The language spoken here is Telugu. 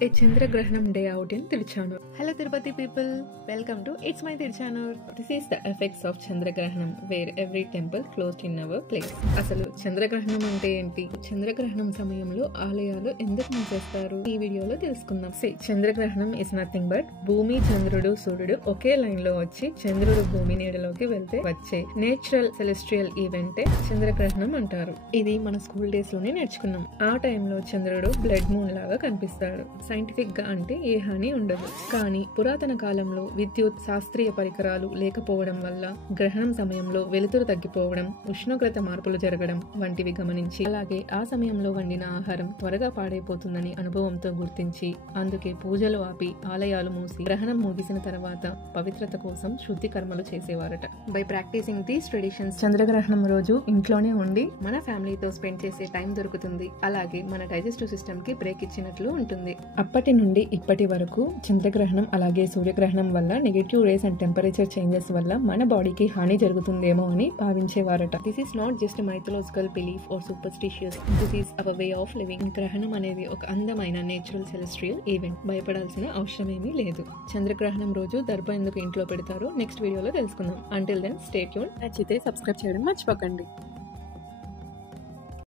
A Chandragrahanam day out in Tiruchanur. Hello Tirupati people, welcome to It's My Tiruchanur. This is the effects of Chandragrahanam where every temple closed in our place. అసలు చంద్రగ్రహణం అంటే ఏంటి? చంద్రగ్రహణం సమయంలో ఆలయాలు ఎందుకు మూసేస్తారు? ఈ వీడియోలో తెలుసుకుందాం. చంద్రగ్రహణం ఇస్ నథింగ్ బట్ భూమి, చంద్రుడు, సూర్యుడు ఒకే లైన్ లో వచ్చి చంద్రుడు భూమి నీడలోకి వెళ్తే వచ్చే నేచురల్ సెలెస్ట్రియల్ ఈవెంటే చంద్రగ్రహణం అంటారు. ఇది మన స్కూల్ డేస్ లోనే నేర్చుకున్నాం. ఆ టైంలో చంద్రుడు బ్లడ్ మూన్ లాగా కనిపిస్తాడు. సైంటిఫిక్ గా అంటే ఏ హాని ఉండదు. కానీ పురాతన కాలంలో విద్యుత్, శాస్త్రీయ పరికరాలు లేకపోవడం వల్ల గ్రహణం సమయంలో వెలుతురు తగ్గిపోవడం, ఉష్ణోగ్రత మార్పులు జరగడం వంటివి గమనించి, అలాగే ఆ సమయంలో వండిన ఆహారం త్వరగా పాడైపోతుందని అనుభవంతో గుర్తించి అందుకే పూజలు ఆపి ఆలయాలు మూసి గ్రహణం ముగిసిన తర్వాత పవిత్రత కోసం శుద్ధి కర్మలు చేసేవారట. బై ప్రాక్టీసింగ్ దీస్ ట్రెడిషన్స్ చంద్రగ్రహణం రోజు ఇంట్లోనే ఉండి మన ఫ్యామిలీతో స్పెండ్ చేసే టైం దొరుకుతుంది. అలాగే మన డైజెస్టివ్ సిస్టమ్ కి బ్రేక్ ఇచ్చినట్లు ఉంటుంది. అప్పటి నుండి ఇప్పటి వరకు చంద్రగ్రహణం అలాగే సూర్యగ్రహణం వల్ల negative rays and temperature changes వల్ల మన బాడీకి హాని జరుగుతుందేమో అని భావించేవారట. This is not just mythological belief or superstitious, this is our way of living. గ్రహణం అనేది ఒక అందమైన నేచురల్ సెలెస్ట్రియల్ ఈవెంట్. భయపడాల్సిన అవసరమేమీ లేదు. చంద్రగ్రహణం రోజు దర్భ ఎందుకు ఇంట్లో పెడతారో నెక్స్ట్ వీడియోలో తెలుసుకుందాం. Until then stay tune. నచ్చితే సబ్స్క్రైబ్ చేయడం మర్చిపోకండి.